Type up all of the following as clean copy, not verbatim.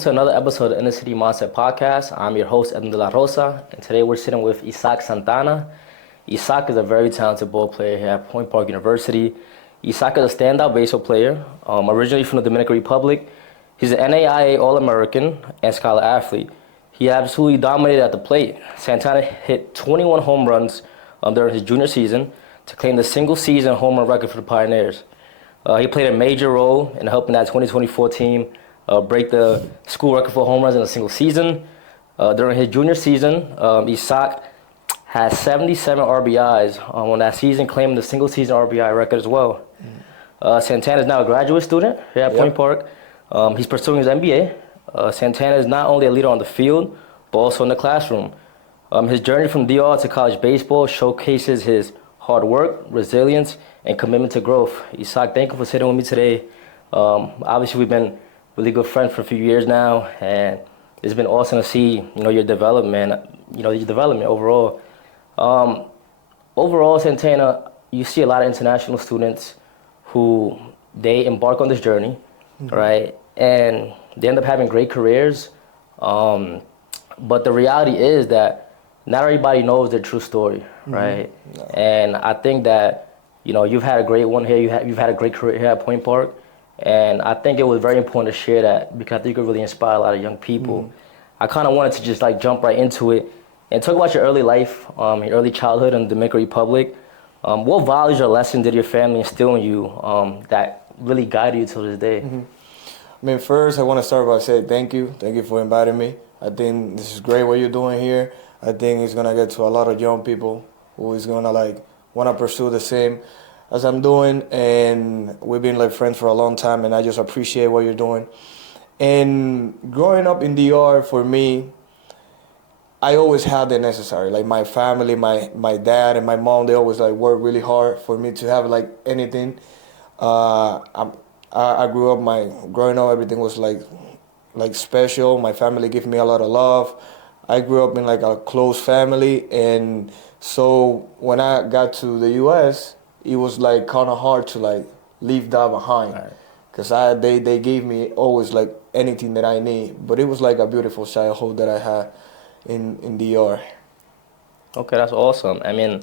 to another episode of Inner City Mindset Podcast. I'm your host, Edmund De La Rosa, and today we're sitting with Isaac Santana. Isaac is a very talented ball player here at Point Park University. Isaac is a standout baseball player, originally from the Dominican Republic. He's an NAIA All-American and Scholar-Athlete. He absolutely dominated at the plate. Santana hit 21 home runs during his junior season to claim the single-season home run record for the Pioneers. He played a major role in helping that 2024 team break the school record for home runs in a single season. During his junior season, Isaac had 77 RBIs on that season, claiming the single-season RBI record as well. Santana is now a graduate student here at Point Park. He's pursuing his MBA. Santana is not only a leader on the field, but also in the classroom. His journey from DR to college baseball showcases his hard work, resilience, and commitment to growth. Isaac, thank you for sitting with me today. Obviously, we've been really good friends for a few years now, and it's been awesome to see your development. Your development overall. Overall, Santana, you see a lot of international students who they embark on this journey, right? And they end up having great careers. But the reality is that not everybody knows their true story, right? No. And I think that you've had a great one here. You've had a great career here at Point Park. And I think it was very important to share that because I think it really inspire a lot of young people. I kind of wanted to just jump right into it and talk about your early life, your early childhood in the Dominican Republic. What values or lessons did your family instill in you that really guided you to this day? I mean, first I want to start by saying thank you. Thank you for inviting me. I think this is great what you're doing here. I think it's going to get to a lot of young people who is going to want to pursue the same as I'm doing, and we've been friends for a long time, and I just appreciate what you're doing. And growing up in DR, for me, I always had the necessary. My family, my dad and my mom, they always work really hard for me to have anything. I grew up, growing up, everything was special. My family gave me a lot of love. I grew up in a close family, and so when I got to the U.S., it was kind of hard to leave that behind, because they gave me always anything that I need. But it was a beautiful childhood that I had in DR. Okay, that's awesome. I mean,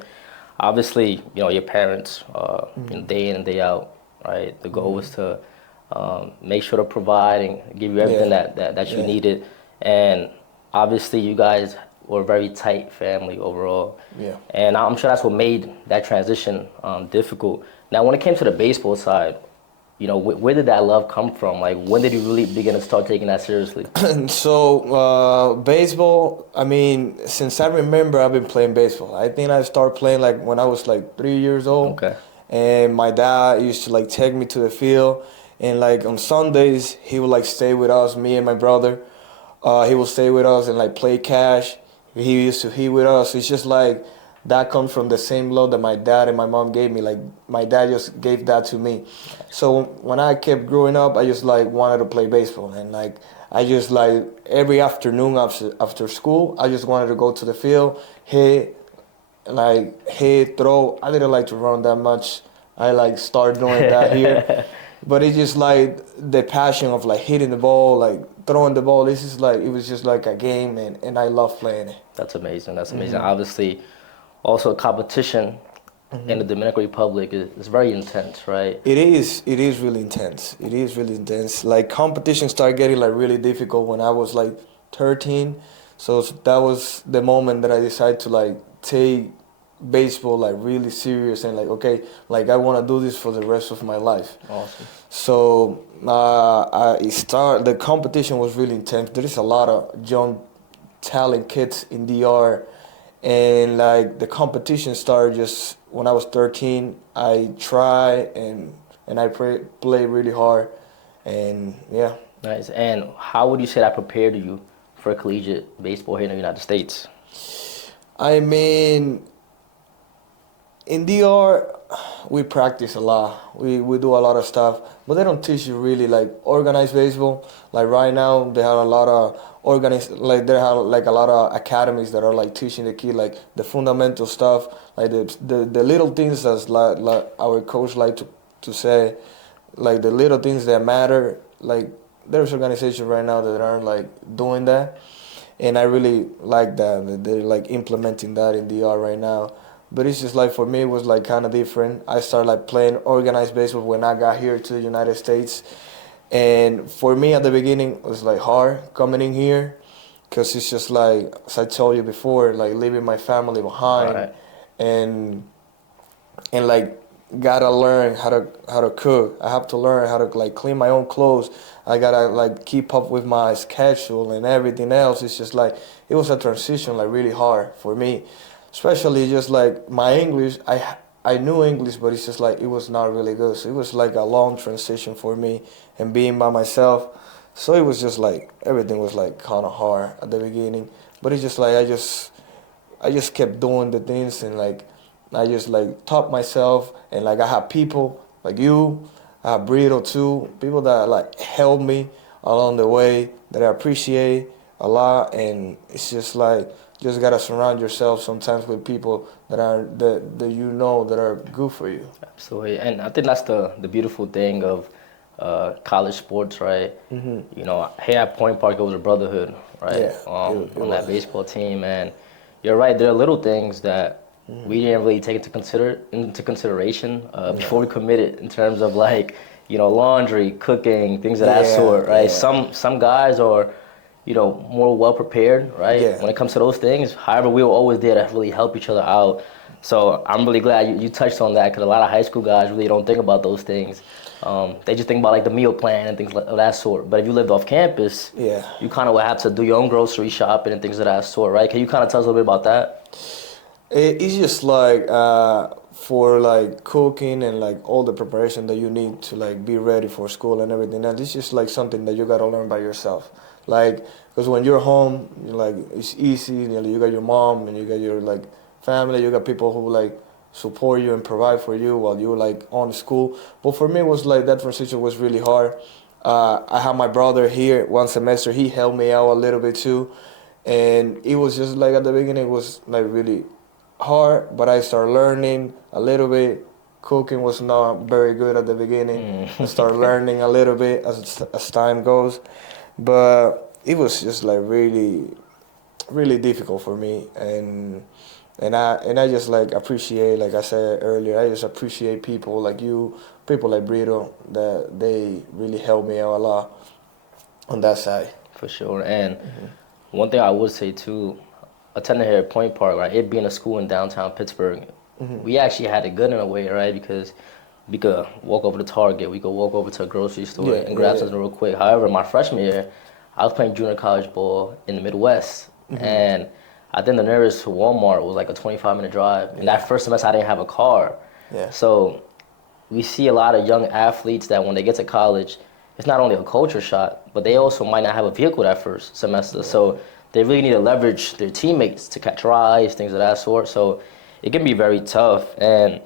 obviously, your parents, day in and day out, right? The goal was to make sure to provide and give you everything that you needed. And obviously, you guys were a very tight family overall. Yeah. And I'm sure that's what made that transition difficult. Now, when it came to the baseball side, where did that love come from? When did you really begin to start taking that seriously? So, baseball, I mean, since I remember, I've been playing baseball. I think I started playing when I was 3 years old. Okay. And my dad used to take me to the field. And on Sundays, he would stay with us, me and my brother. He would stay with us and play catch. He used to hit with us. It's just that comes from the same love that my dad and my mom gave me. My dad just gave that to me. So when I kept growing up, I just wanted to play baseball. And I just every afternoon after school, I just wanted to go to the field, hit, throw. I didn't like to run that much. I started doing that here. But it's just the passion of hitting the ball, throwing the ball. This is it was just a game, and I love playing it. That's amazing. That's amazing. Obviously, also competition in the Dominican Republic is very intense, right? It is. It is really intense. It is really intense. Competition started getting really difficult when I was 13. So that was the moment that I decided to take baseball really serious and okay, I want to do this for the rest of my life. Awesome. So the competition was really intense. There is a lot of young talent kids in DR, and the competition started just when I was 13. I tried and I played really hard, and yeah. Nice. And how would you say that prepared you for collegiate baseball here in the United States? I mean, in DR, we practice a lot. We do a lot of stuff, but they don't teach you really organized baseball. Right now, they have a lot of there have a lot of academies that are teaching the kid the fundamental stuff, the little things as our coach to say, the little things that matter, there's organizations right now that aren't like doing that, and I really like that they're like implementing that in DR right now. But it's just like for me, it was like kind of different. I started like playing organized baseball when I got here to the United States, and for me at the beginning it was like hard coming in here, because it's just like, as I told you before, like leaving my family behind, Right. and like gotta learn how to cook. I have to learn how to like clean my own clothes. I gotta like keep up with my schedule and everything else. It's just like it was a transition, like really hard for me, especially just like my English. I knew English, but it's just like it was not really good. So it was like a long transition for me, and being by myself. So it was just like everything was like kind of hard at the beginning. But it's just like I just kept doing the things, and like I just like taught myself, and like I have people like you, I have Brito too, people that like help me along the way that I appreciate a lot. And it's just like just gotta surround yourself sometimes with people that are that you know that are good for you. Absolutely, and I think that's the beautiful thing of college sports, right? Mm-hmm. You know, here at Point Park, it was a brotherhood, right? Yeah, it On was. that baseball team, and you're right. There are little things that we didn't really take into consideration before we committed, in terms of like, you know, laundry, cooking, things of that sort, right? Yeah. Some guys are, you know, more well prepared, right? Yeah. When it comes to those things. However, we were always there to really help each other out. So I'm really glad you touched on that, because a lot of high school guys really don't think about those things. They just think about like the meal plan and things of that sort. But if you lived off campus, Yeah. you kind of would have to do your own grocery shopping and things of that sort, right? Can you kind of tell us a little bit about that? It's just like for like cooking and like all the preparation that you need to like be ready for school and everything. And it's just like something that you gotta learn by yourself. Like, because when you're home, like it's easy. You know, you got your mom and you got your like family. You got people who like support you and provide for you while you're like on school. But for me, it was like that transition was really hard. I had my brother here one semester. He helped me out a little bit too, and it was just like at the beginning it was like really hard, but I started learning a little bit. Cooking was not very good at the beginning. I started learning a little bit as time goes, but it was just like really, really difficult for me. And I just like appreciate, like I said earlier, I just appreciate people like you, people like Brito, that they really helped me out a lot on that side. For sure. And one thing I would say too, attending here at Point Park, right? It being a school in downtown Pittsburgh, we actually had it good in a way, right? Because we could walk over to Target, we could walk over to a grocery store and grab something real quick. However, my freshman year, I was playing junior college ball in the Midwest, and I think the nearest Walmart was like a 25-minute drive. And that first semester, I didn't have a car. Yeah. So we see a lot of young athletes that when they get to college, it's not only a culture shock, but they also might not have a vehicle that first semester. So they really need to leverage their teammates to catch rides, things of that sort. So it can be very tough. And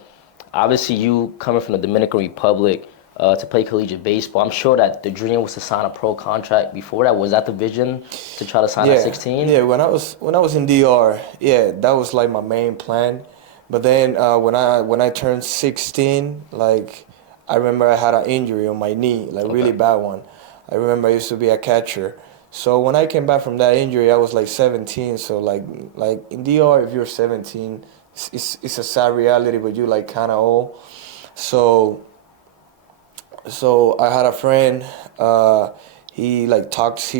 obviously, you coming from the Dominican Republic to play collegiate baseball, I'm sure that the dream was to sign a pro contract before that. Was that the vision, to try to sign at 16? Yeah, when I was in DR, yeah, that was like my main plan. But then when I turned 16, like I remember I had an injury on my knee, like really bad one. I remember I used to be a catcher. So when I came back from that injury, I was like 17. So like in DR, if you're 17, it's a sad reality, but you like kind of old. So I had a friend. He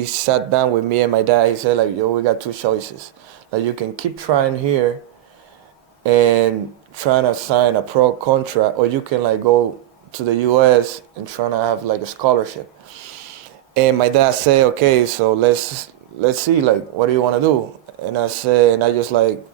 sat down with me and my dad. He said like, yo, we got two choices. Like you can keep trying here and trying to sign a pro contract, or you can like go to the U.S. and trying to have like a scholarship. And my dad said, okay, so let's see, like, what do you want to do? And I said, and I just like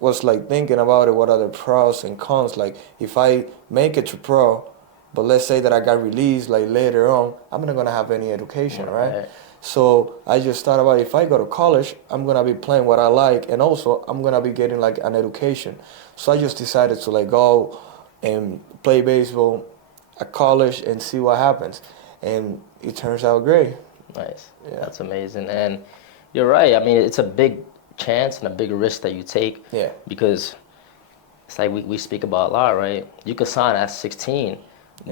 was like thinking about it, what are the pros and cons? Like if I make it to pro, but let's say that I got released like later on, I'm not gonna have any education, right? So I just thought about, if I go to college, I'm gonna be playing what I like, and also I'm gonna be getting like an education. So I just decided to like go and play baseball at college and see what happens. And it turns out great. Nice. Yeah. That's amazing. And you're right. I mean, it's a big chance and a big risk that you take. Yeah. Because it's like we speak about a lot, right? You could sign at 16,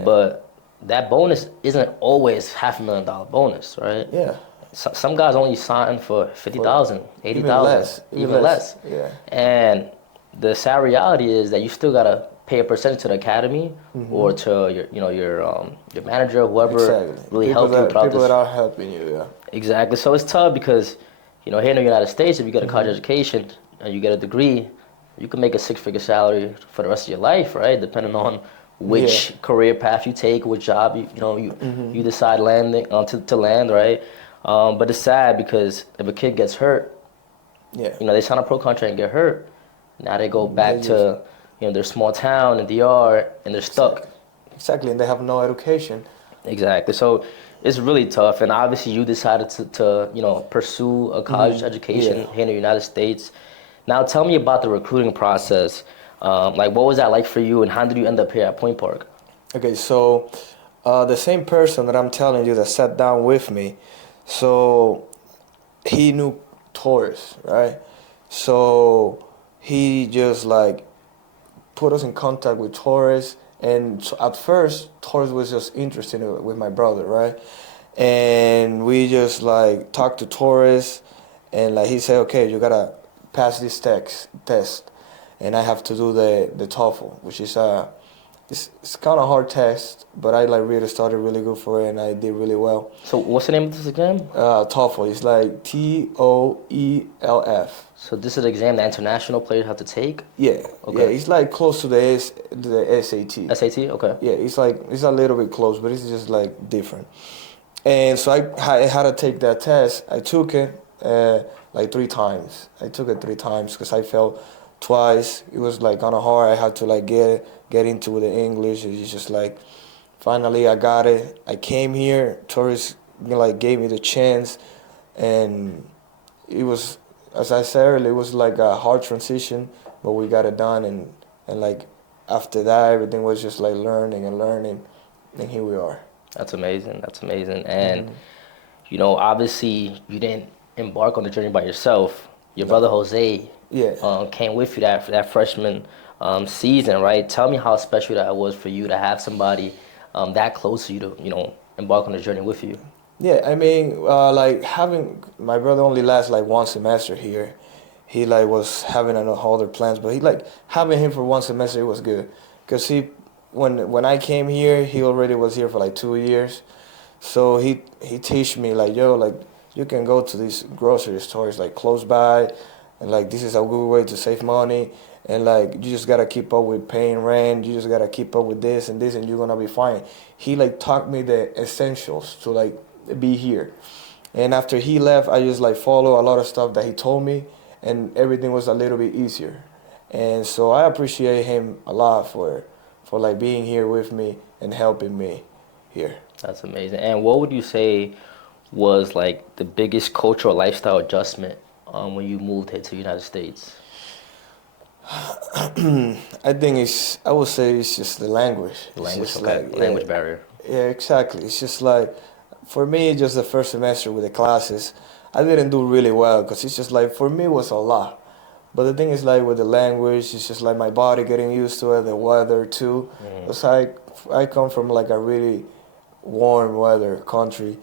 but that bonus isn't always $500,000 bonus, right? Yeah. Some guys only sign for 50,000, 80,000, even less. Yeah. And the sad reality is that you still gotta pay a percentage to the academy or to your manager, whoever really helped you throughout people that are helping you. Yeah. Exactly. So it's tough because here in the United States, if you get a college education and you get a degree, you can make a six-figure salary for the rest of your life, right? Depending on which career path you take, which job you decide landing to land, right? But it's sad because if a kid gets hurt, they sign a pro contract and get hurt. Now they go back to their small town in DR and they're stuck. Exactly, and they have no education. Exactly. So it's really tough. And obviously you decided to pursue a college education here in the United States. Now tell me about the recruiting process. What was that like for you, and how did you end up here at Point Park? Okay, so the same person that I'm telling you that sat down with me, so he knew Torres, right? So he just put us in contact with Torres, and so at first Torres was just interested with my brother, right? And we just talked to Torres, and he said, okay, you gotta pass this test, and I have to do the TOEFL, which is it's kind of hard test, but I really started really good for it, and I did really well. So what's the name of this exam? TOEFL. It's TOELF. So this is the exam that international players have to take? Yeah. Okay. Yeah, it's close to the SAT. SAT? Okay. Yeah, it's a little bit close, but it's just different. And so I had to take that test. I took it 3 times. I took it 3 times because I failed twice. It was kind of hard. I had to get into the English. It's just finally I got it. I came here. Torres gave me the chance, and it was, as I said earlier, it was a hard transition, but we got it done. And after that, everything was just learning, and here we are. That's amazing. That's amazing. And obviously you didn't embark on the journey by yourself. Your brother Jose came with you that freshman season, right? Tell me how special that was for you to have somebody that close to you to embark on the journey with you. Yeah, I mean, having my brother only lasts 1 semester here. He was having other plans, but he having him for 1 semester, it was good, because when I came here, he already was here for 2 years, so he teach me you can go to these grocery stores close by, and this is a good way to save money, and you just gotta keep up with paying rent, you just gotta keep up with this, and you're gonna be fine. He taught me the essentials to be here, and after he left, I just follow a lot of stuff that he told me, and everything was a little bit easier, and so I appreciate him a lot for being here with me and helping me here. That's amazing. And what would you say was the biggest cultural lifestyle adjustment when you moved here to the United States? I would say it's just the language. Language barrier. Yeah, exactly. It's just for me, just the first semester with the classes, I didn't do really well, because it's just for me it was a lot. But the thing is with the language, it's just my body getting used to it, the weather too. It's I come from a really warm weather country,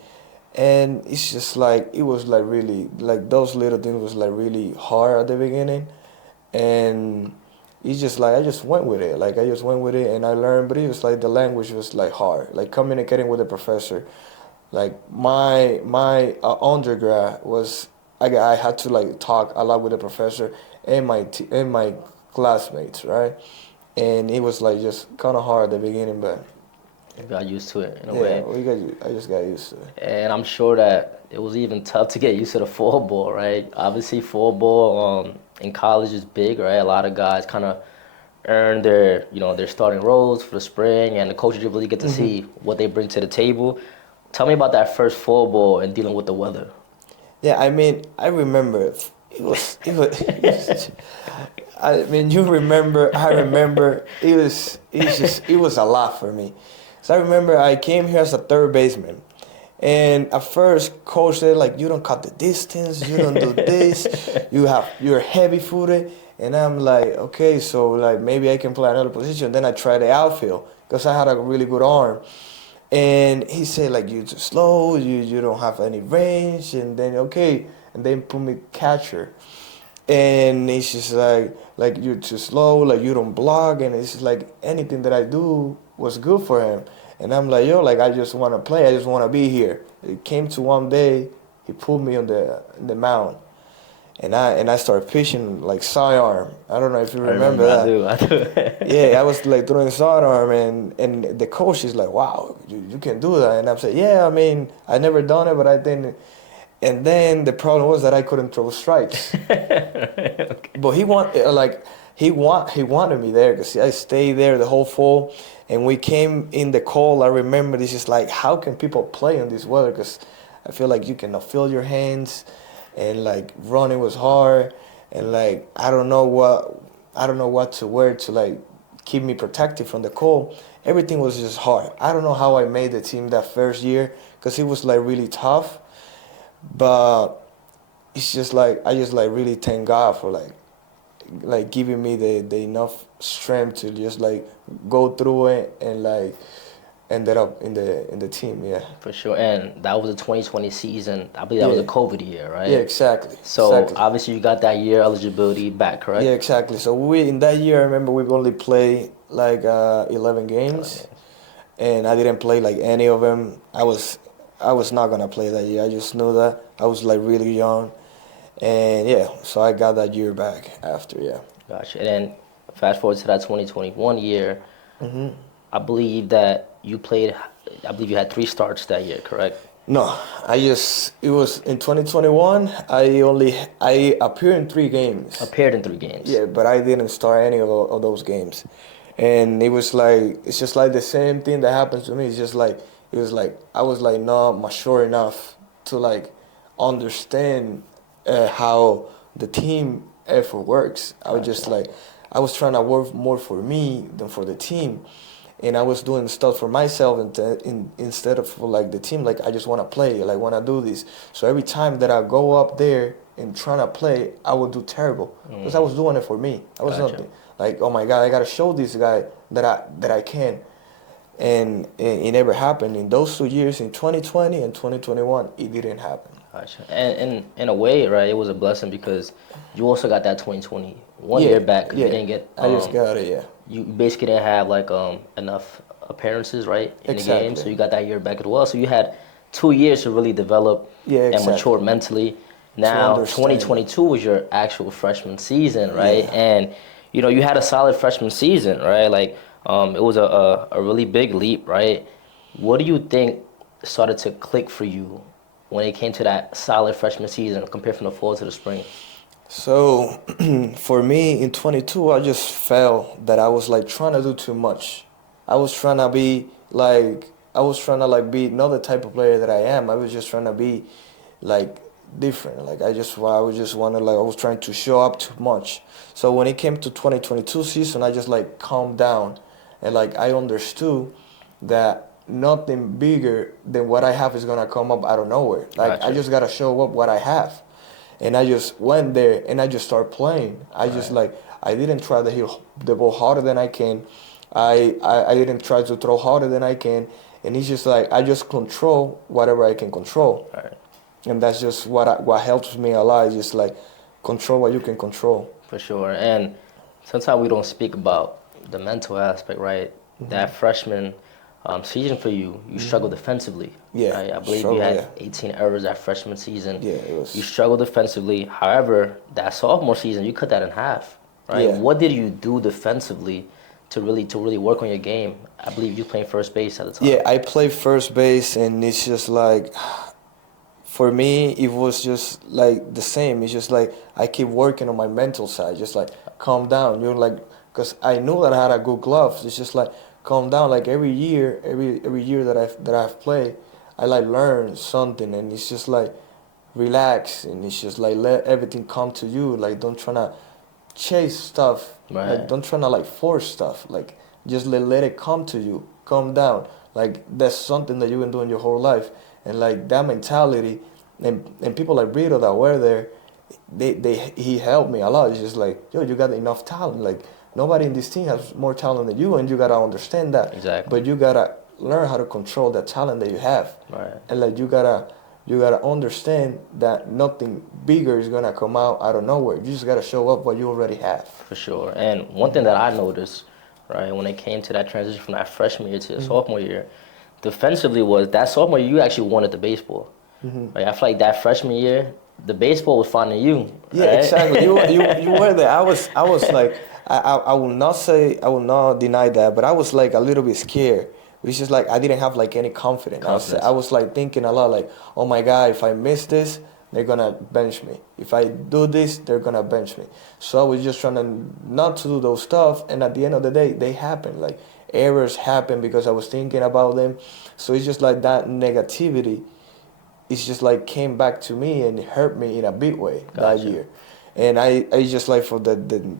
and it's just it was really those little things was really hard at the beginning, and it's just I just went with it. I just went with it and I learned, but it was the language was hard, communicating with the professor. My undergrad was I had to talk a lot with the professor and my classmates, right? And it was just kind of hard at the beginning, but you got used to it in a way. I just got used to it. And I'm sure that it was even tough to get used to the fall ball, right? Obviously, fall ball in college is big, right? A lot of guys kind of earn their starting roles for the spring, and the coaches really get to see what they bring to the table. Tell me about that first fall ball and dealing with the weather. Yeah, I mean, I remember it was I mean, you remember, I remember, it was a lot for me. So I remember I came here as a third baseman. And at first, coach said, you don't cut the distance, you don't do this, you're heavy-footed. And I'm okay, so maybe I can play another position. Then I tried the outfield, because I had a really good arm. And he said, like, you're too slow, you don't have any range, and then, okay, and then put me catcher. And he's just like you're too slow, like you don't block, and it's just like anything that I do was good for him. And I'm like, yo, like I just want to play, I just want to be here. It came to one day, he put me on the mound, and I started pitching like sidearm. I don't know if you remember that. I do. Yeah, I was like throwing sidearm, and the coach is like, wow, you can do that. And I'm saying, yeah, I mean, I never done it, but I think. And then the problem was that I couldn't throw strikes. Okay. But he wanted me there because I stayed there the whole fall. And we came in the cold. I remember this is like, how can people play in this weather? Because I feel like you cannot feel your hands, and like running was hard, and like I don't know what to wear to like keep me protected from the cold. Everything was just hard. I don't know how I made the team that first year because it was like really tough. But it's just like I just like really thank God for like giving me the enough strength to just like go through it and like ended up in the team. Yeah, for sure. And that was a 2020 season. I believe that was a COVID year, right? Yeah, exactly. So exactly. obviously you got that year eligibility back, correct? Yeah, exactly. So we in that year I remember we only played like 11 games, and I didn't play like any of them. I was not gonna play that year. I just knew that. I was like really young, and yeah, so I got that year back after. Yeah. Gotcha. And then fast forward to that 2021 year, I believe that you played. I believe you had 3 starts that year, correct? No, it was in 2021. I appeared in 3 games. Appeared in 3 games. Yeah, but I didn't start any of those games, and it was like it's just like the same thing that happens to me. It's just like. It was like I was like not mature enough to like understand how the team effort works. I was just like I was trying to work more for me than for the team, and I was doing stuff for myself instead of for like the team. Like I just want to play, like want to do this. So every time that I go up there and trying to play, I would do terrible because I was doing it for me. I was Gotcha. something like, oh my God, I gotta show this guy that I can. And it never happened. In those 2 years, in 2020 and 2021, it didn't happen. Gotcha. And in a way, right, it was a blessing because you also got that 2021 year back because you didn't get. I just got it, yeah. You basically didn't have like enough appearances, right, in the game, so you got that year back as well. So you had 2 years to really develop and mature mentally. Now, 2022 was your actual freshman season, right? Yeah. And you had a solid freshman season, right? Like. It was a really big leap, right? What do you think started to click for you when it came to that solid freshman season compared from the fall to the spring? So, for me, in 22, I just felt that I was like trying to do too much. I was trying to be like be not the type of player that I am. I was just trying to be like different. Like I was trying to show up too much. So when it came to 2022 season, I just like calmed down. And like I understood that nothing bigger than what I have is gonna come up out of nowhere. Like Gotcha. I just gotta show up what I have, and I just went there and I just started playing. I just like I didn't try to hit the ball harder than I can. I didn't try to throw harder than I can, and it's just like I just control whatever I can control, and that's just what helps me a lot. Is just like control what you can control. For sure, and sometimes we don't speak about the mental aspect, right? That freshman season for you struggled defensively. Yeah, right? I believe you had 18 errors that freshman season. Yeah, it was. You struggled defensively. However, that sophomore season, you cut that in half, right? Yeah. What did you do defensively to really work on your game? I believe you playing first base at the time. Yeah, I played first base, and it's just like, for me, it was just like the same. It's just like I keep working on my mental side, just like calm down. You're like. Because I knew that I had a good glove. It's just like calm down. Like every year that I've played, I like learn something, and it's just like relax, and it's just like let everything come to you. Like don't try to chase stuff. Right. Like don't try to like force stuff. Like just let it come to you. Calm down. Like that's something that you've been doing your whole life, and like that mentality, and people like Brito that were there, he helped me a lot. It's just like yo, you got enough talent. Like. Nobody in this team has more talent than you, and you gotta understand that. Exactly. But you gotta learn how to control the talent that you have. Right. And like you gotta understand that nothing bigger is gonna come out of nowhere. You just gotta show up what you already have. For sure. And one thing that I noticed, right, when it came to that transition from that freshman year to the sophomore year, defensively was that sophomore year you actually wanted the baseball. Right? I feel like that freshman year, the baseball was finding you. Yeah, right? exactly. You were there. I was like I will not deny that, but I was like a little bit scared. It's just like I didn't have like any confidence. I was like thinking a lot like, oh my God, if I miss this, they're gonna bench me. If I do this, they're gonna bench me. So I was just trying to not to do those stuff, and at the end of the day, they happen. Like errors happen because I was thinking about them. So it's just like that negativity. It's just like came back to me and hurt me in a big way that year. And I just like for the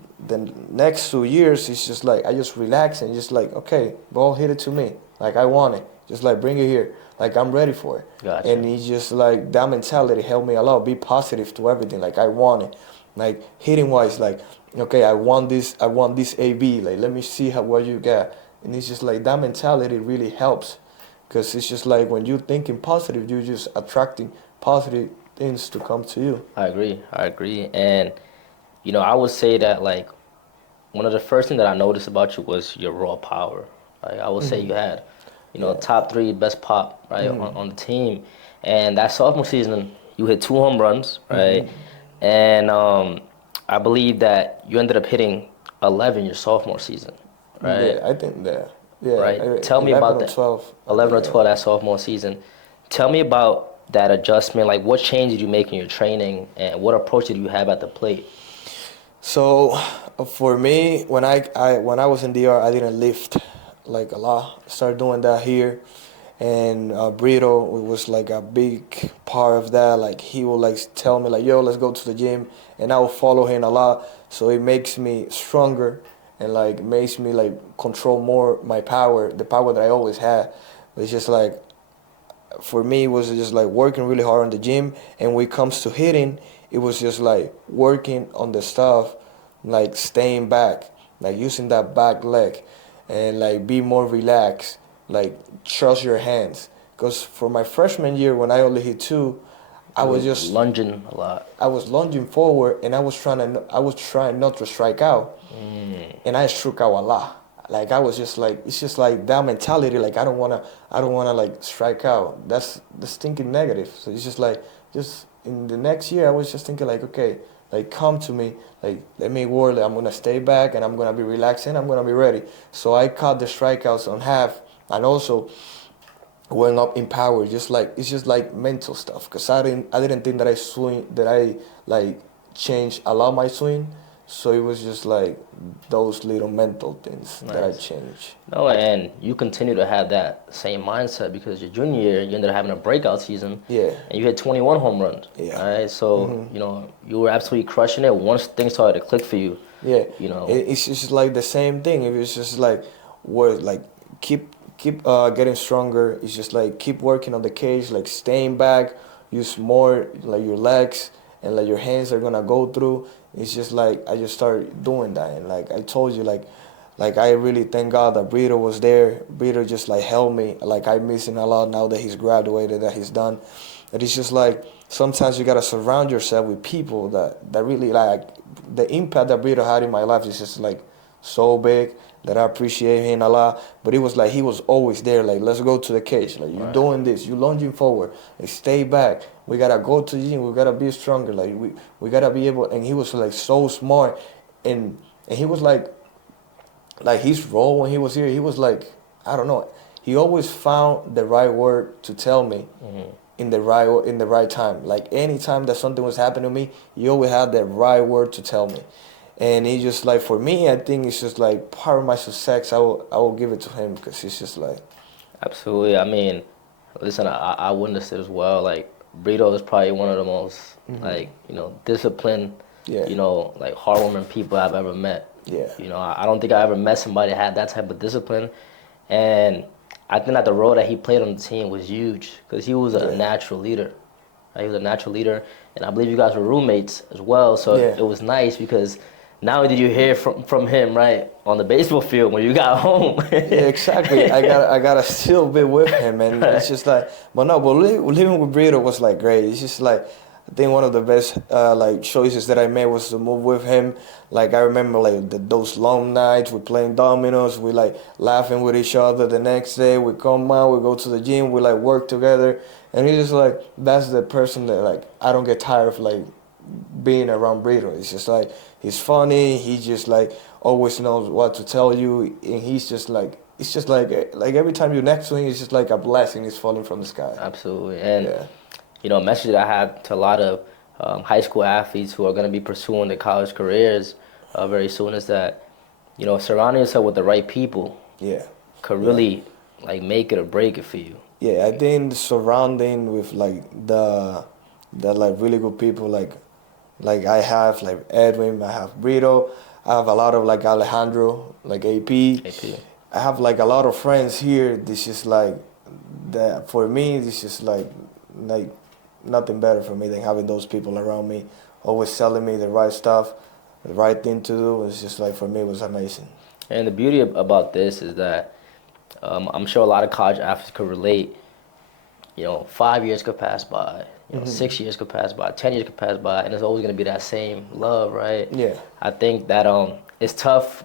next 2 years, it's just like I just relax and just like, okay, ball hit it to me. Like I want it. Just like bring it here. Like I'm ready for it. Gotcha. And it's just like that mentality helped me a lot. Be positive to everything. Like I want it. Like hitting wise, like, okay, I want this AB. Like let me see what you got. And it's just like that mentality really helps. Because it's just like when you're thinking positive, you're just attracting positive things to come to you. I agree. And, you know, I would say that, like, one of the first things that I noticed about you was your raw power. Like, I would say you had, you know, top 3 best pop, right, on the team. And that sophomore season, you hit 2 home runs, right? And I believe that you ended up hitting 11 your sophomore season, right? Yeah, I think that. Yeah, right. Tell me about that. 12. 11 or 12 that sophomore season. Tell me about that adjustment. Like, what change did you make in your training, and what approach did you have at the plate? So, for me, when I was in DR, I didn't lift like a lot. Started doing that here, and Brito was like a big part of that. Like he will like tell me like, "Yo, let's go to the gym," and I will follow him a lot. So it makes me stronger. And like makes me like control more my power, the power that I always had. But it's just like, for me, it was just like working really hard on the gym. And when it comes to hitting, it was just like working on the stuff, like staying back, like using that back leg, and like be more relaxed, like trust your hands. Because for my freshman year, when I only hit 2, I was just lunging a lot. I was lunging forward, and I was trying not to strike out, and I struck out a lot. Like I was just like, it's just like that mentality. Like I don't wanna like strike out. That's thinking negative. So it's just like, just in the next year, I was just thinking like, okay, like come to me, like let me work. I'm gonna stay back, and I'm gonna be relaxing. I'm gonna be ready. So I cut the strikeouts on half, and also went up in power. Just like it's just like mental stuff. Cause I didn't think that I like changed a lot my swing. So it was just like those little mental things that I changed. No, and you continue to have that same mindset because your junior year, you ended up having a breakout season. Yeah. And you hit 21 home runs. Yeah. Right? So, you know, you were absolutely crushing it once things started to click for you. Yeah. You know. It's just like the same thing. It was just like, keep getting stronger. It's just like keep working on the cage, like staying back, use more like your legs, and like your hands are gonna go through. It's just like I just started doing that, and like I told you, like I really thank God that Brito was there. Brito just like helped me. Like I miss him a lot now that he's graduated, that he's done. And it's just like sometimes you gotta surround yourself with people that really like the impact that Brito had in my life is just like so big that I appreciate him a lot. But it was like he was always there, like let's go to the cage, like you're doing this, you lunging forward, like stay back, we gotta go to the gym, we gotta be stronger, like we gotta be able. And he was like so smart, and he was like his role when he was here, he was like, I don't know, he always found the right word to tell me in the right time. Like any time that something was happening to me, he always had the right word to tell me. And he just like, for me, I think it's just like part of my success. I will give it to him because he's just like. Absolutely. I mean, listen, I witnessed it as well. Like Brito is probably one of the most like, you know, disciplined, you know, like hardworking people I've ever met. Yeah. You know, I don't think I ever met somebody that had that type of discipline. And I think that the role that he played on the team was huge because he was a natural leader. Right? He was a natural leader, and I believe you guys were roommates as well. So it was nice because Now did you hear from him, right, on the baseball field when you got home? Yeah, exactly. I gotta still be with him, and Right. it's just like, but no, but living with Brito was like great. It's just like, I think one of the best like choices that I made was to move with him. Like I remember like those long nights, we playing dominoes, we like laughing with each other. The next day we come out, we go to the gym, we like work together, and he's just like, that's the person that like I don't get tired of like being around Brito. It's just like he's funny. He just like always knows what to tell you, and he's just like it's just like every time you're next to him, it's just like a blessing is falling from the sky. Absolutely. And Yeah. a message that I have to a lot of high school athletes who are going to be pursuing their college careers very soon is that surrounding yourself with the right people Yeah. could really like make it or break it for you. Yeah, I think surrounding with like the like really good people like I have like Edwin, I have Brito, I have a lot of like Alejandro, like AP. AP. I have like a lot of friends here. This is like that for me. This is like nothing better for me than having those people around me, always telling me the right stuff, the right thing to do. It's just like for me, it was amazing. And the beauty about this is that I'm sure a lot of college athletes could relate. 5 years could pass by, 6 years could pass by, 10 years could pass by, and it's always going to be that same love, right? Yeah. I think that it's tough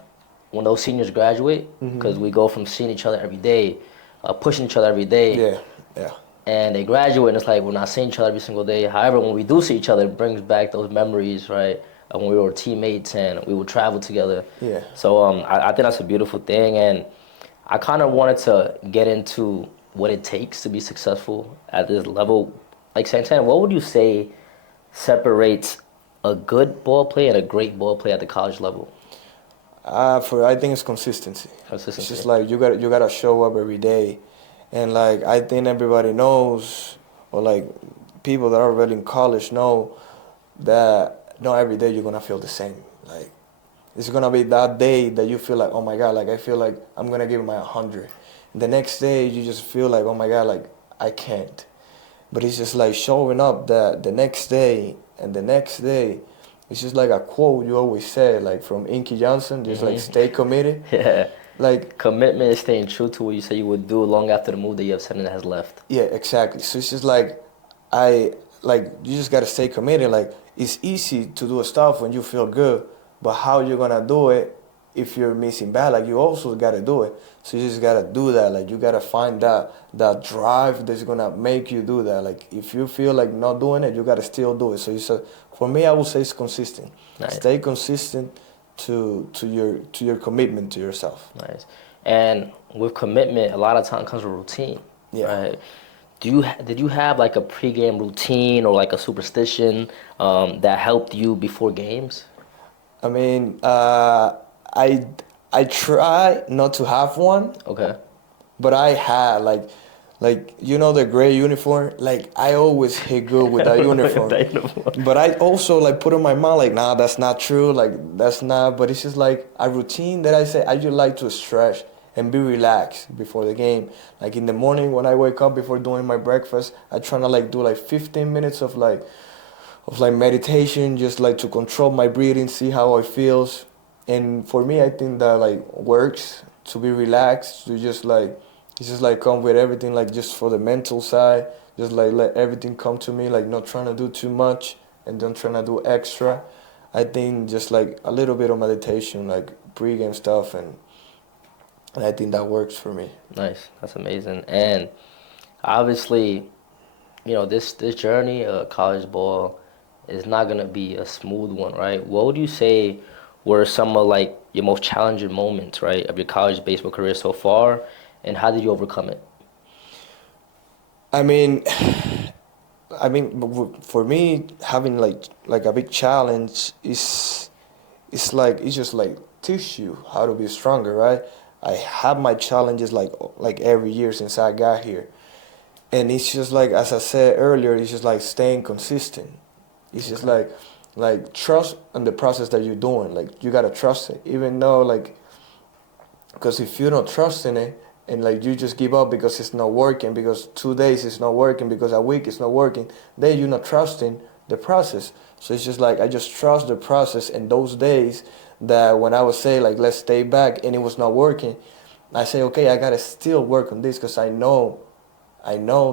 when those seniors graduate because we go from seeing each other every day, pushing each other every day. Yeah, yeah. And they graduate, and it's like we're not seeing each other every single day. However, when we do see each other, it brings back those memories, right? When we were teammates and we would travel together. Yeah. So I think that's a beautiful thing, and I kind of wanted to get into what it takes to be successful at this level. Like Santana, what would you say separates a good ball player and a great ball player at the college level? I think it's consistency. Consistency. It's just like you gotta show up every day, and like I think everybody knows, or like people that are already in college know that not every day you're gonna feel the same. Like it's gonna be that day that you feel like, oh my God, like I feel like I'm gonna give my 100. The next day you just feel like, oh my God, like I can't. But it's just like showing up that the next day and the next day. It's just like a quote you always say, like from Inky Johnson, just like stay committed. Yeah. Like commitment is staying true to what you say you would do long after the move that you have said and has left. yeah, exactly. So it's just like you just gotta stay committed. Like it's easy to do stuff when you feel good, but how you gonna do it if you're missing bad? Like you also gotta do it. So you just gotta do that. Like you gotta find that drive that's gonna make you do that. Like if you feel like not doing it, you gotta still do it. So it's for me, I would say it's consistent. Nice. Stay consistent to your commitment to yourself. Nice. And with commitment, a lot of time comes with routine. Yeah. Right. Did you have like a pregame routine or like a superstition that helped you before games? I mean, I try not to have one. Okay. But I had like the gray uniform. Like I always hit good with that uniform. But I also like put in my mind like, nah, that's not true. Like that's not. But it's just like a routine that I say I just like to stretch and be relaxed before the game. Like in the morning when I wake up before doing my breakfast, I try to like do like 15 minutes of meditation, just like to control my breathing, see how it feels. And for me, I think that like works to be relaxed, to just like, it's just like come with everything, like just for the mental side, just like let everything come to me, like not trying to do too much and don't trying to do extra. I think just like a little bit of meditation, like pregame stuff, and I think that works for me. Nice, that's amazing. And obviously, this journey of college ball is not gonna be a smooth one, right? What would you say were some of like your most challenging moments, right, of your college baseball career so far, and how did you overcome it? I mean, for me, having like a big challenge is just like teach you how to be stronger, right? I have my challenges like every year since I got here, and it's just like, as I said earlier, it's just like staying consistent. It's just like trust in the process that you're doing. Like you gotta trust it, even though because if you don't trust in it and like you just give up because it's not working, because 2 days it's not working, because a week it's not working, then you're not trusting the process. So it's just like I just trust the process, and those days that when I would say like, let's stay back, and it was not working, I say, okay, I gotta still work on this because I know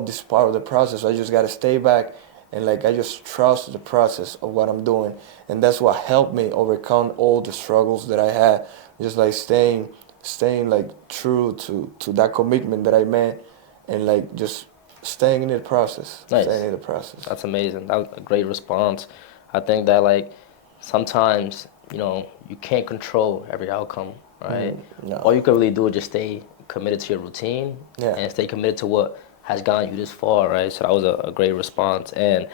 this part of the process. I just gotta stay back and like I just trust the process of what I'm doing, and that's what helped me overcome all the struggles that I had. Just like staying like true to that commitment that I made, and like just staying in the process. Nice. Staying in the process. That's amazing. That was a great response. I think that like sometimes you can't control every outcome, right? No. All you can really do is just stay committed to your routine and stay committed to what has gotten you this far, right? So that was a great response. And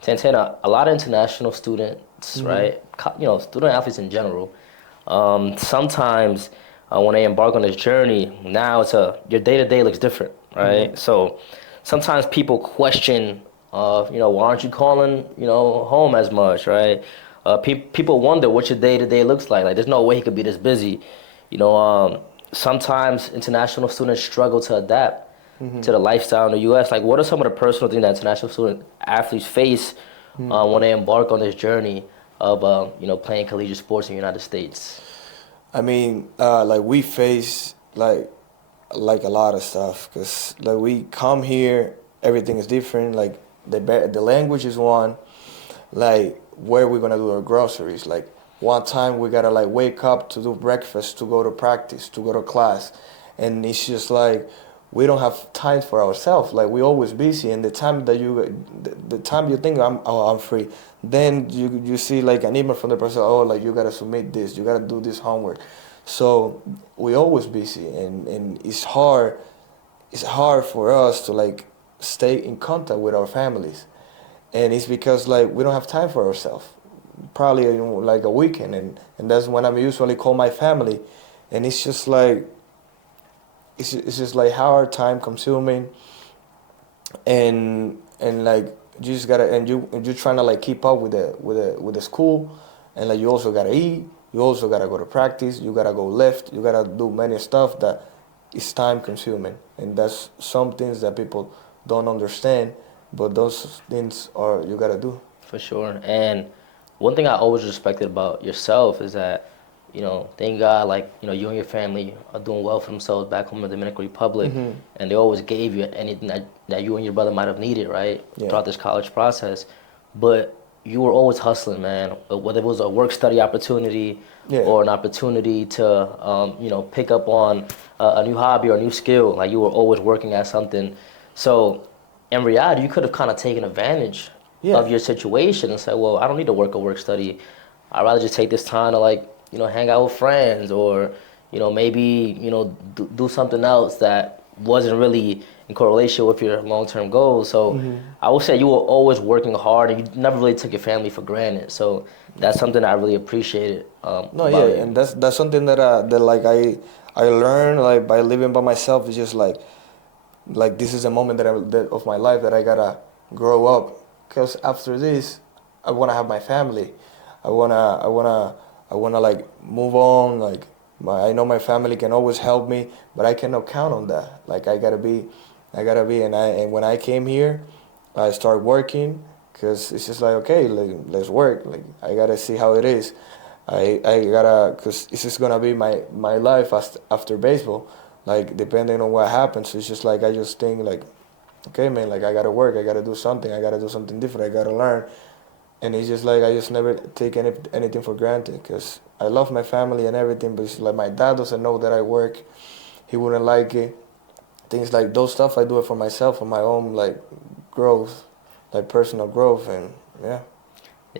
Santana, a lot of international students, right? Student athletes in general, sometimes when they embark on this journey, now your day-to-day looks different, right? So sometimes people question, why aren't you calling, home as much, right? People wonder what your day-to-day looks like. Like, there's no way he could be this busy. Sometimes international students struggle to adapt to the lifestyle in the U.S. Like, what are some of the personal things that international student athletes face when they embark on this journey of, playing collegiate sports in the United States? I mean, like we face like a lot of stuff because like we come here, everything is different. Like the language is one. Like where we're gonna do our groceries. Like one time we gotta like wake up to do breakfast, to go to practice, to go to class, and it's just like we don't have time for ourselves. Like we always busy, and the time you think I'm free, then you see like an email from the person, oh, like you gotta submit this, you gotta do this homework. So we always busy, and it's hard for us to like stay in contact with our families, and it's because like we don't have time for ourselves. Probably like a weekend, and that's when I'm usually call my family, and it's just like. It's just like hard, time consuming, and like you just gotta and you're trying to like keep up with the school, and like you also gotta eat, you also gotta go to practice, you gotta go lift, you gotta do many stuff that is time consuming, and that's some things that people don't understand, but those things are you gotta do. For sure. And one thing I always respected about yourself is that thank God, like, you and your family are doing well for themselves back home in the Dominican Republic, and they always gave you anything that you and your brother might have needed, right, throughout this college process. But you were always hustling, man, whether it was a work-study opportunity or an opportunity to, pick up on a new hobby or a new skill. Like, you were always working at something. So, in reality, you could have kind of taken advantage of your situation and said, well, I don't need to work or work-study. I'd rather just take this time to, like, hang out with friends or, maybe, do something else that wasn't really in correlation with your long-term goals. So I would say you were always working hard and you never really took your family for granted. So that's something I really appreciated. And that's something that I learned like by living by myself. It's just like this is a moment of my life that I gotta grow up. Because after this, I wanna have my family. I wanna like move on. Like I know my family can always help me, but I cannot count on that. Like I gotta be, and when I came here, I started working because it's just like okay, like, let's work. Like I gotta see how it is. I gotta because this is gonna be my life after baseball. Like depending on what happens, it's just like I just think like, okay, man, like I gotta work. I gotta do something. I gotta do something different. I gotta learn. And it's just like I just never take anything for granted because I love my family and everything, but it's like my dad doesn't know that I work. He wouldn't like it. Things like those stuff, I do it for myself, for my own like growth, like personal growth, and yeah.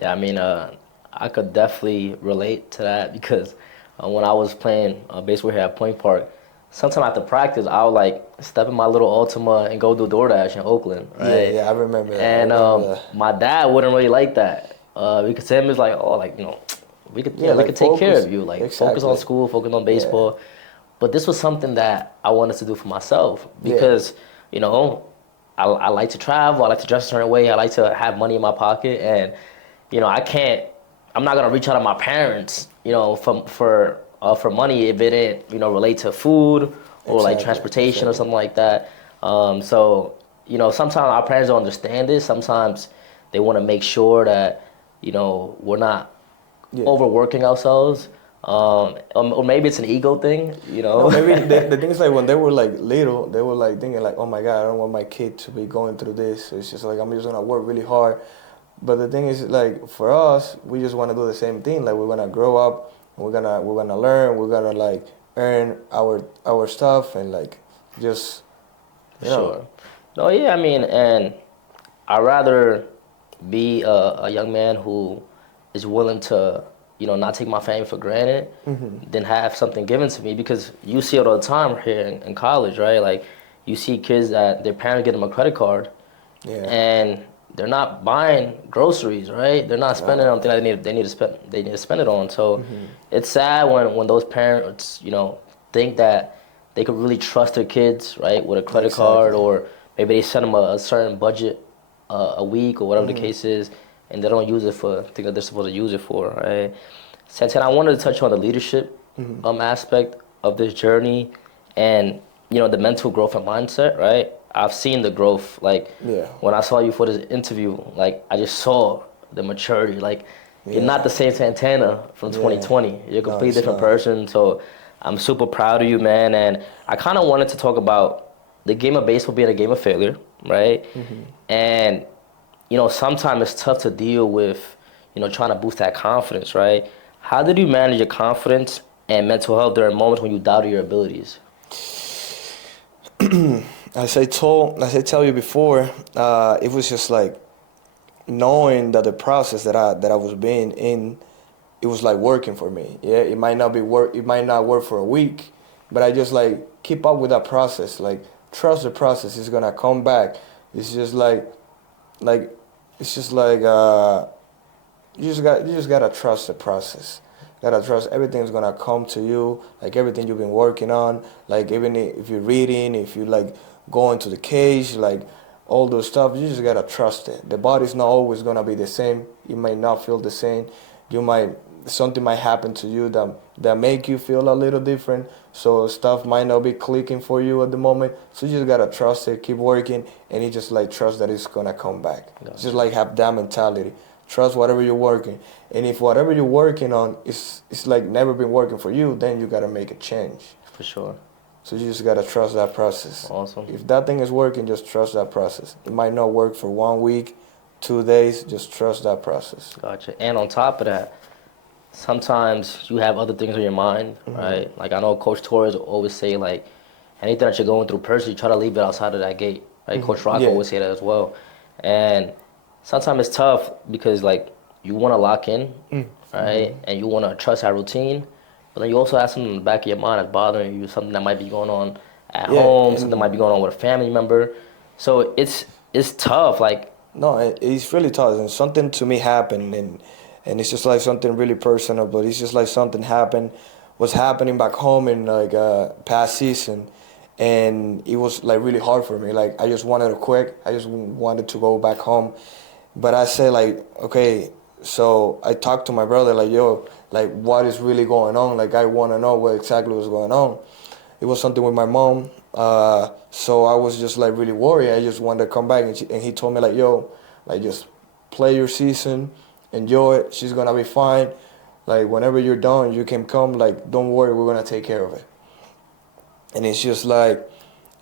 Yeah, I mean, I could definitely relate to that because when I was playing baseball here at Point Park, sometime after practice, I would like step in my little Altima and go do DoorDash in Oakland, right? Yeah, I remember that. And my dad wouldn't really like that because to him it's like, oh, like we could take care of you, like focus on school, focus on baseball. Yeah. But this was something that I wanted to do for myself because I like to travel, I like to dress a certain way, I like to have money in my pocket, and I'm not gonna reach out to my parents, for money if it didn't, relate to food or like transportation or something like that. So, sometimes our parents don't understand this. Sometimes they want to make sure that, we're not overworking ourselves. Or maybe it's an ego thing, you know. No, maybe the thing is like when they were like little, they were like thinking like, oh my God, I don't want my kid to be going through this. It's just like I'm just gonna work really hard. But the thing is like for us, we just want to do the same thing. Like we're gonna grow up, and we're gonna learn, we're gonna like earn our stuff and like just you know. Sure. No, yeah, I mean, and I'd rather be a young man who is willing to, you know, not take my family for granted than have something given to me, because you see it all the time here in college, right? Like, you see kids that their parents get them a credit card, and they're not buying groceries, right? They're not spending on things that they need to spend it on. So it's sad when those parents, you know, think that they could really trust their kids, right, with a credit card, or maybe they send them a certain budget a week or whatever the case is, and they don't use it for the thing that they're supposed to use it for, right? Santana, I wanted to touch on the leadership aspect of this journey, and you know, the mental growth and mindset, right? I've seen the growth. Like when I saw you for this interview, like I just saw the maturity. Like you're not the same Santana from 2020. You're a completely different person. So I'm super proud of you, man. And I kind of wanted to talk about the game of baseball being a game of failure, right? And you know, sometimes it's tough to deal with, you know, trying to boost that confidence, right? How did you manage your confidence and mental health during moments when you doubted your abilities? As I tell you before, it was just like knowing that the process that I was being in, it was like working for me. Yeah, it might not work for a week, but I just like keep up with that process. Like trust the process. It's gonna come back. It's just like it's just like you just gotta trust the process. Gotta trust everything's gonna come to you, like everything you've been working on, like even if you're reading, if you like going to the cage, like all those stuff, you just gotta trust it. The body's not always gonna be the same. You might not feel the same. Something might happen to you that make you feel a little different. So stuff might not be clicking for you at the moment. So you just gotta trust it, keep working, and you just like trust that it's gonna come back. Gotcha. Just like have that mentality. Trust whatever you're working. And if whatever you're working on is like never been working for you, then you gotta make a change. For sure. So you just gotta trust that process. Awesome. If that thing is working, just trust that process. It might not work for 1 week, 2 days, just trust that process. Gotcha. And on top of that, sometimes you have other things on your mind, right? Like I know Coach Torres always say like, anything that you're going through personally, try to leave it outside of that gate, right? Coach Rock always say that as well. And sometimes it's tough because like you want to lock in, right? And you want to trust that routine, but then you also have something in the back of your mind that's bothering you, something that might be going on at home, something might be going on with a family member. So it's tough. Like it's really tough. And something to me happened, and it's just like something really personal, but it's just like something was happening back home in like past season, and it was like really hard for me. Like I just wanted to quit. I just wanted to go back home. But I said like, okay, so I talked to my brother like, yo, like what is really going on? Like I want to know what exactly was going on. It was something with my mom. So I was just like really worried. I just wanted to come back, and he told me like, yo, like just play your season, enjoy it. She's gonna be fine. Like whenever you're done, you can come. Like don't worry, we're gonna take care of it. And it's just like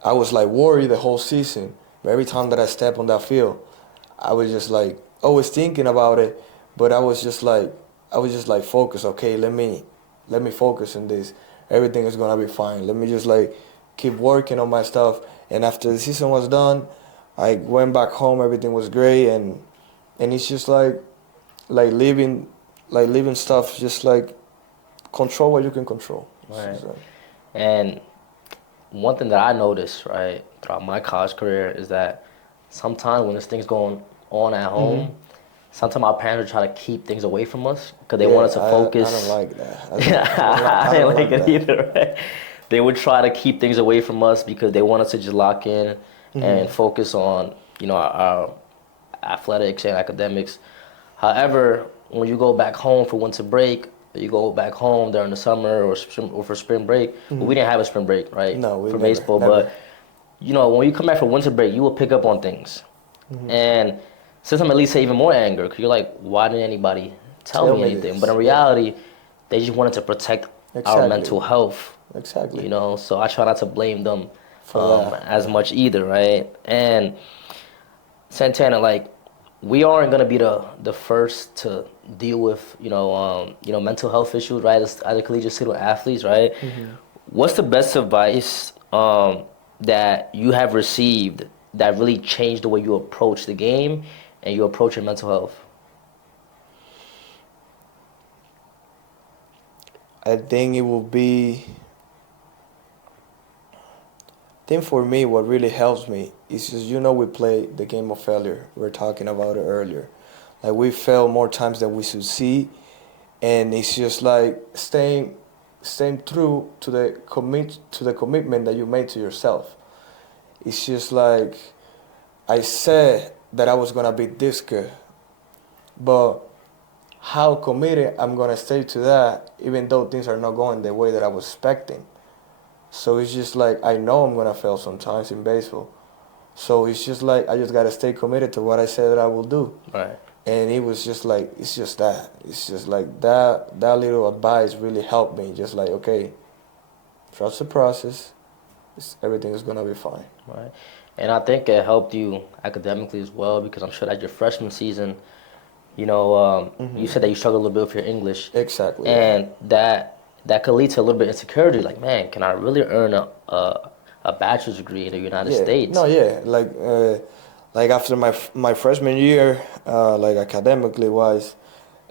I was like worried the whole season. But every time that I step on that field, I was just like always thinking about it, but I was just like focused. Okay, let me focus on this. Everything is gonna be fine. Let me just like keep working on my stuff. And after the season was done, I went back home. Everything was great, and it's just like living stuff. Just like control what you can control. Right. And one thing that I noticed right throughout my college career is that sometimes when this thing's going on at home, sometimes our parents try to keep things away from us because they want us to focus. I don't like that. I didn't like it either, right? They would try to keep things away from us because they want us to just lock in and focus on, you know, our athletics and academics. However, when you go back home for winter break, you go back home during the summer or for spring break. Well, we didn't have a spring break, right? No, for baseball, never. But you know, when you come back from winter break, you will pick up on things. And sometimes at least say even more anger because you're like, why didn't anybody tell me anything? But in reality, they just wanted to protect our mental health. Exactly. You know, so I try not to blame them as much either, right? And Santana, like, we aren't gonna be the first to deal with mental health issues, right? As a collegiate student athletes, right? What's the best advice that you have received that really changed the way you approach the game and you approach your mental health? I think it will be. I think for me, what really helps me is just, we play the game of failure. We were talking about it earlier. Like, we fail more times than we succeed, and it's just like staying true to the commitment that you made to yourself. It's just like, I said that I was gonna be this good, but how committed I'm gonna stay to that, even though things are not going the way that I was expecting. So it's just like, I know I'm gonna fail sometimes in baseball. So it's just like, I just gotta stay committed to what I said that I will do. Right. And it was just like, it's just that. It's just like that little advice really helped me. Just like, okay, trust the process. Everything is gonna be fine. Right. And I think it helped you academically as well, because I'm sure that your freshman season, you said that you struggled a little bit with your English. Exactly. And that could lead to a little bit of insecurity. Like, man, can I really earn a bachelor's degree in the United States? No, yeah. Like after my freshman year, like academically wise,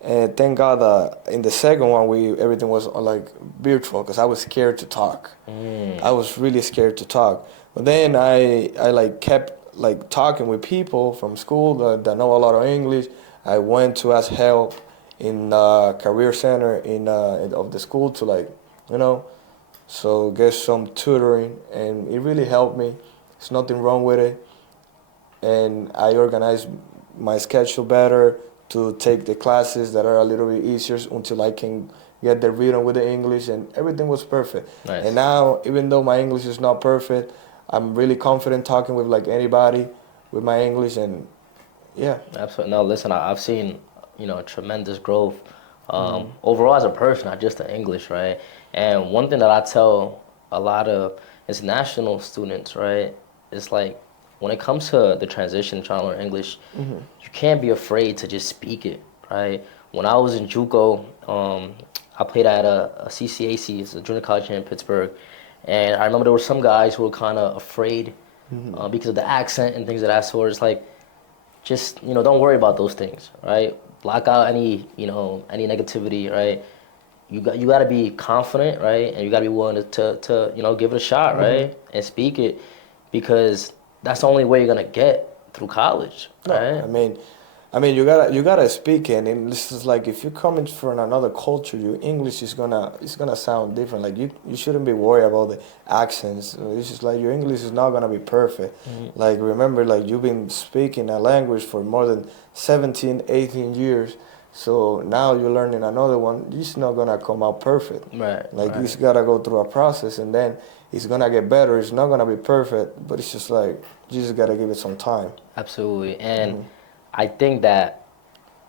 and thank God that in the second one everything was like virtual, because I was scared to talk. I was really scared to talk. But then I like kept like talking with people from school that know a lot of English. I went to ask help in career center of the school to so get some tutoring, and it really helped me. There's nothing wrong with it. And I organized my schedule better to take the classes that are a little bit easier until I can get the rhythm with the English, and everything was perfect. Nice. And now, even though my English is not perfect, I'm really confident talking with like anybody with my English, and yeah. Absolutely. No, listen, I've seen, tremendous growth overall as a person, not just the English, right? And one thing that I tell a lot of international students, right, is like, when it comes to the transition, trying to learn English, you can't be afraid to just speak it, right? When I was in JUCO, I played at a CCAC, it's a junior college here in Pittsburgh, and I remember there were some guys who were kind of afraid because of the accent and things of that sort. It's like, just, don't worry about those things, right? Block out any negativity, right? You got to be confident, right? And you got to be willing to give it a shot, right? And speak it, because that's the only way you're gonna get through college, right? No, I mean, you gotta speak it, and this is like, if you're coming from another culture, your English is gonna sound different. Like, you shouldn't be worried about the accents. It's just like, your English is not gonna be perfect. Like, remember, like, you've been speaking a language for more than 17, 18 years. So now you're learning another one. It's not gonna come out perfect. Right. Like, you just gotta go through a process, and then it's gonna get better. It's not gonna be perfect, but it's just like, you just gotta give it some time. Absolutely. And I think that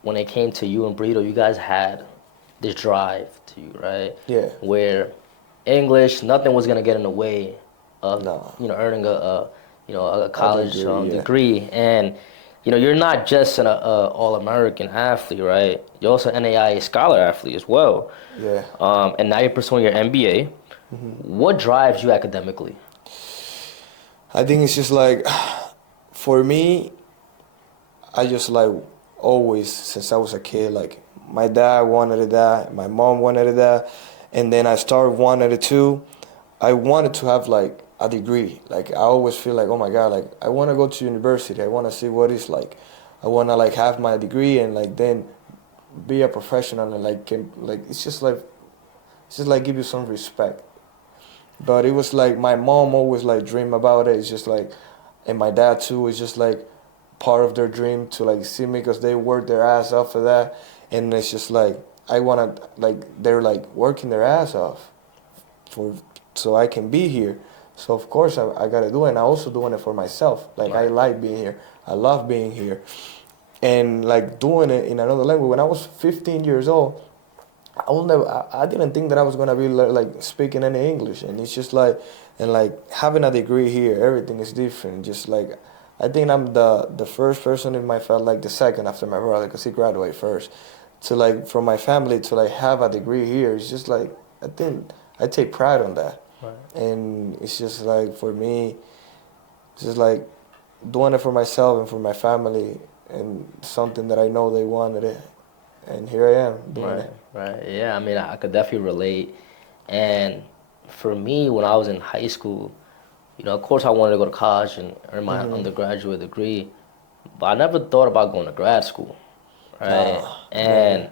when it came to you and Brito, you guys had this drive to you, right? Yeah. Where English, nothing was gonna get in the way of earning a college degree. And you're not just an All-American athlete, right? You're also an NAIA Scholar-Athlete as well. Yeah. And now you're pursuing your MBA. What drives you academically? I think it's just like, for me, I just like always, since I was a kid, like, my dad wanted that, my mom wanted that, and then I started wanting it too. I wanted to have like a degree. Like, I always feel like, oh my God, like, I want to go to university. I want to see what it's like. I want to like have my degree and like then be a professional, and like it's just like give you some respect. But it was like, my mom always like dream about it. It's just like, and my dad too, is just like part of their dream to like see me, because they work their ass off for that. And it's just like, I want to, like, they're like working their ass off so I can be here. So of course I got to do it. And I also doing it for myself. Like, I like being here. I love being here. And like doing it in another language. When I was 15 years old, I will never. I didn't think that I was gonna be like speaking any English, and it's just like, and like having a degree here, everything is different. Just like, I think I'm the first person in my family, like the second after my brother, because he graduated first, to like from my family to like have a degree here. It's just like I think I take pride on that, Right. and it's just like for me, it's just like doing it for myself and for my family, and something that I know they wanted it, and here I am doing Right, it. right. Yeah, I mean, I could definitely relate. And for me, when I was in high school, of course I wanted to go to college and earn my undergraduate degree, but I never thought about going to grad school, right? Nah, never, And,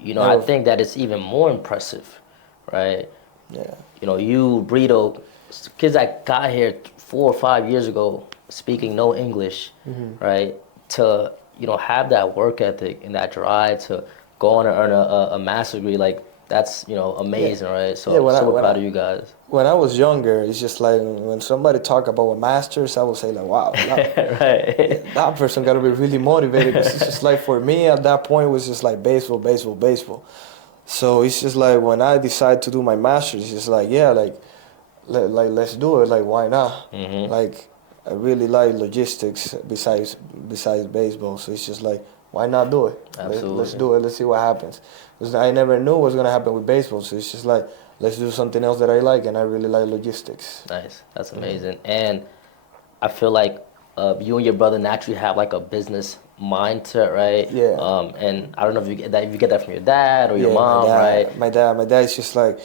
I never. think that it's even more impressive, right? Yeah, You, Brito, kids that got here 4 or 5 years ago speaking no English, right? To, have that work ethic and that drive to go on and earn a master's degree, like, that's, yeah, amazing, right? So yeah. I'm super proud of you guys. When I was younger, it's just like when somebody talk about a master's, I would say like, wow, Right. that person got to be really motivated. Because it's just like for me at that point it was just like baseball, baseball, baseball. So it's just like when I decided to do my master's, it's just like yeah, like let's do it. Like why not? Like I really like logistics besides baseball. So it's just like why not do it? Let's Absolutely. do it. Let's see what happens. Because I never knew what was gonna happen with baseball. So it's just like let's do something else that I like, and I really like logistics. Nice. That's amazing. And I feel like you and your brother naturally have like a business mindset, right? Yeah. And I don't know if you get that from your dad or your Yeah, mom, right? my dad's just like,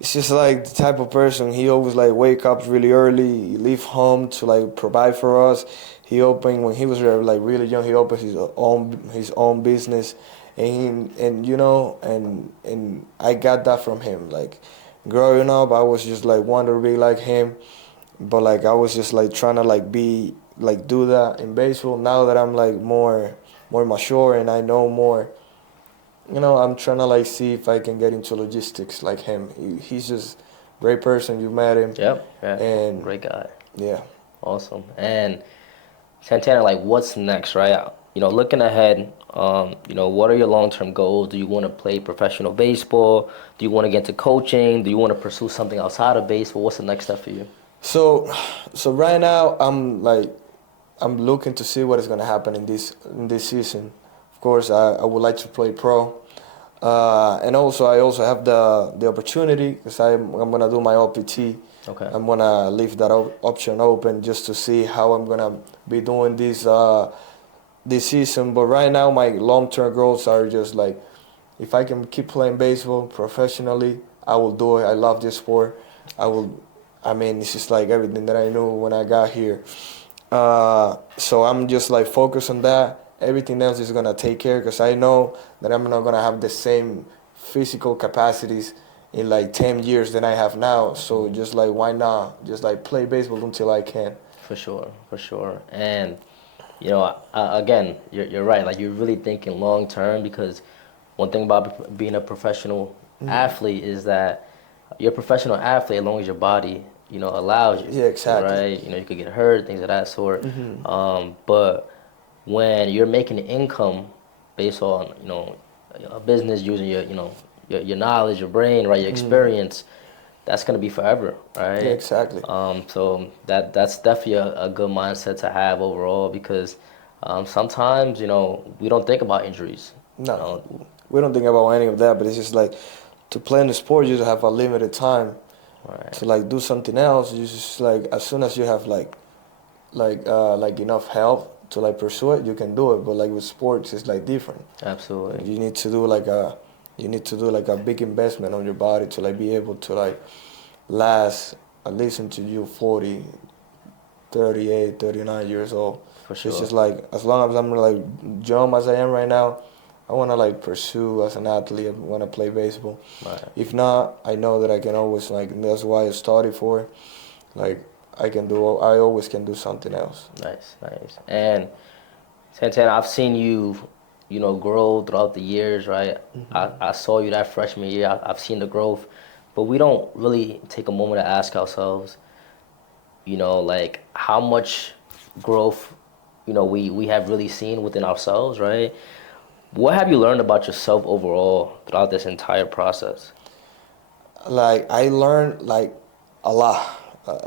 it's just like the type of person. He always like wake up really early, leave home to like provide for us. He opened when he was like really young. He opened his own business, and I got that from him. Like growing up, I was just like wanted to be like him, but like I was just like trying to like be like do that in baseball. Now that I'm like more mature and I know more. I'm trying to like see if I can get into logistics like him. He's just great person. You met him, Yep. Yeah. and Great guy. yeah. Awesome. And Santana, like, what's next, right? Looking ahead, what are your long-term goals? Do you want to play professional baseball? Do you want to get into coaching? Do you want to pursue something outside of baseball? What's the next step for you? So, so right now I'm looking to see what is gonna happen in this season. Of course, I would like to play pro, and also I also have the opportunity because I'm gonna do my OPT. Okay. I'm gonna leave that option open just to see how I'm gonna be doing this season. But right now, my long-term goals are just like, if I can keep playing baseball professionally, I will do it. I love this sport. I will. I mean, it's just like everything that I knew when I got here. So I'm just like focused on that. Everything else is gonna take care because I know that I'm not gonna have the same physical capacities in like 10 years than I have now. So just like why not? Just like play baseball until I can. For sure, for sure. And again, you're right. Like, you're really thinking long term, because one thing about being a professional athlete is that you're a professional athlete as long as your body, allows you. Yeah, exactly. Right? You could get hurt, things of that sort. But when you're making income based on, a business using your knowledge, your brain, right, your experience, that's gonna be forever, Yeah, right? exactly. So that's definitely a good mindset to have overall, because sometimes we don't think about injuries. You No, know, we don't think about any of that, but it's just like to play in the sport, you just have a limited time right? to like do something else. You just like as soon as you have like enough help to like pursue it, you can do it. But like with sports, it's like different. Absolutely. You need to do like a big investment on your body to like be able to like last at least until you're 40, 38, 39 years old. For So it's sure. just like as long as I'm like young as I am right now, I want to like pursue as an athlete. I want to play baseball. Right. If not, I know that I can always like that's why I studied for it. Like I always can do something else. Nice, nice. And Santana, I've seen you, grow throughout the years, right? I saw you that freshman year. I've seen the growth, but we don't really take a moment to ask ourselves, like, how much growth, we have really seen within ourselves, right? What have you learned about yourself overall throughout this entire process? Like I learned like a lot.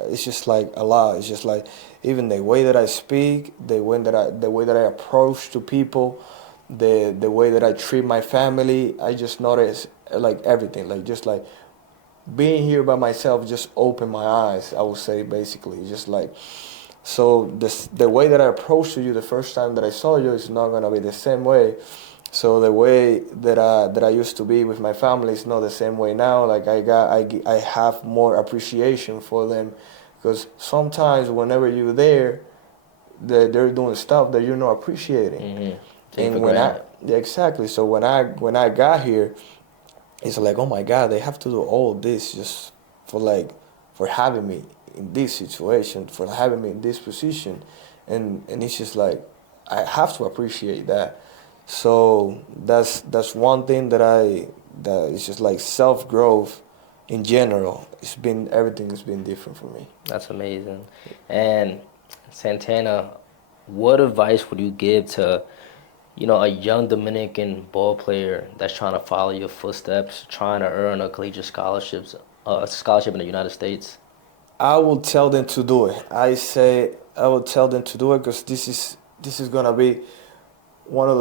It's just like a lot. It's just like even the way that I speak, the way that I approach to people, the way that I treat my family. I just notice like everything. Like just like being here by myself just opened my eyes. I would say basically just like. So the way that I approached you the first time that I saw you is not gonna be the same way. So the way that I used to be with my family is not the same way now. Like I have more appreciation for them, because sometimes whenever you're there, they're doing stuff that you're not appreciating. Mm-hmm. And when yeah, exactly. So when I got here, it's like, oh my God, they have to do all this just for having me in this situation, for having me in this position, and it's just like I have to appreciate that. So that's one thing that it's just like self growth in general. Everything has been different for me. That's amazing. And Santana, what advice would you give to, a young Dominican ball player that's trying to follow your footsteps, trying to earn a collegiate scholarship in the United States? I will tell them to do it. I will tell them to do it, because this is gonna be one of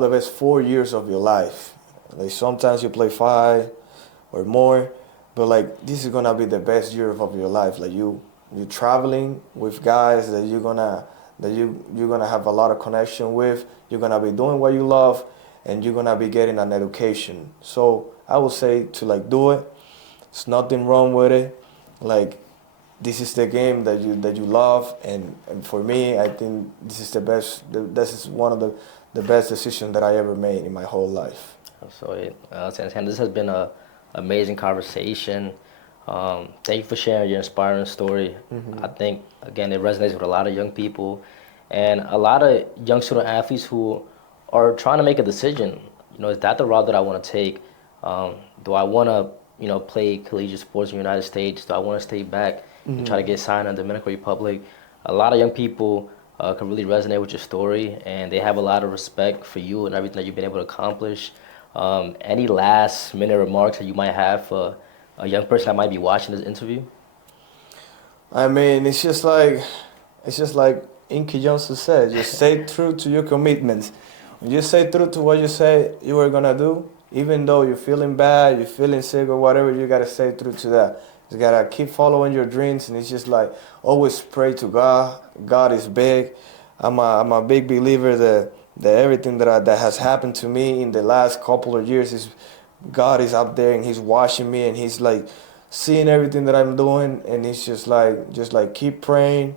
the best 4 years of your life. Like sometimes you play 5 or more, but like this is gonna be the best year of your life. Like you're traveling with guys that you're gonna have a lot of connection with. You're gonna be doing what you love, and you're gonna be getting an education. So I would say to like do it. There's nothing wrong with it. Like this is the game that you love, and for me, I think this is the best. This is one of the best decisions that I ever made in my whole life. Absolutely. Santana, this has been an amazing conversation. Thank you for sharing your inspiring story. Mm-hmm. I think, again, it resonates with a lot of young people and a lot of young student athletes who are trying to make a decision. Is that the route that I want to take? Do I want to, play collegiate sports in the United States? Do I want to stay back and try to get signed in the Dominican Republic? A lot of young people can really resonate with your story, and they have a lot of respect for you and everything that you've been able to accomplish. Any last minute remarks that you might have for a young person that might be watching this interview? I mean, it's just like Inky Johnson said, just stay true to your commitments. When you stay true to what you say you were gonna do, even though you're feeling bad, you're feeling sick or whatever, you gotta stay true to that. You gotta keep following your dreams, and it's just like always pray to God. God is big. I'm a big believer that everything that has happened to me in the last couple of years is God is up there, and He's watching me, and He's like seeing everything that I'm doing, and He's just like keep praying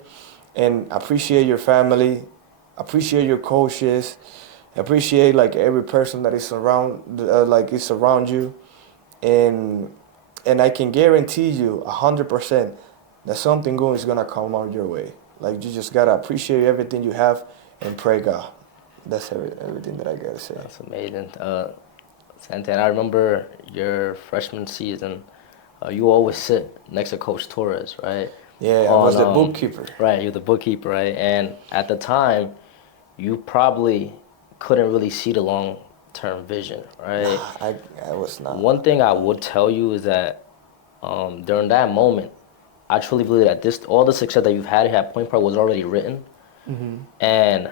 and appreciate your family, appreciate your coaches, appreciate like every person that is around you, and I can guarantee you 100% that something good is gonna come out your way. Like you just gotta appreciate everything you have and pray God. That's everything that I gotta say. That's amazing. Santana, I remember your freshman season, you always sit next to Coach Torres, right? Yeah, I was the bookkeeper. Right, you're the bookkeeper, right? And at the time, you probably couldn't really see the long-term vision, right? I was not. One thing I would tell you is that during that moment, I truly believe that all the success that you've had here at Point Park was already written. Mm-hmm. And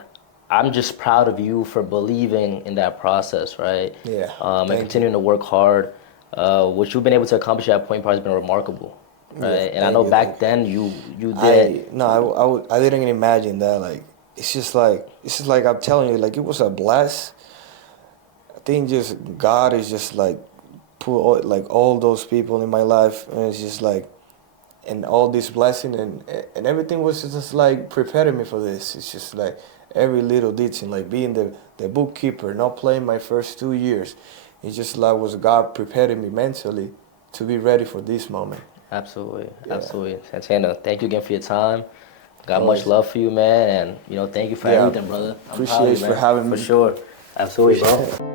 I'm just proud of you for believing in that process, right? Yeah. And continuing to work hard. What you've been able to accomplish at Point Park has been remarkable, right? Yeah, and I know back then you did. I didn't imagine that. Like it's just like I'm telling you, like it was a blast. I think just God is just like put all those people in my life, and it's just like, and all this blessing and everything was just like preparing me for this. It's just like every little detail, like being the bookkeeper, not playing my first 2 years. It's just like was God preparing me mentally to be ready for this moment. Absolutely, yeah. Absolutely. Santana, thank you again for your time. Got much love for you, man, and thank you for everything, brother. Appreciate you for having me. For sure. Absolutely, bro.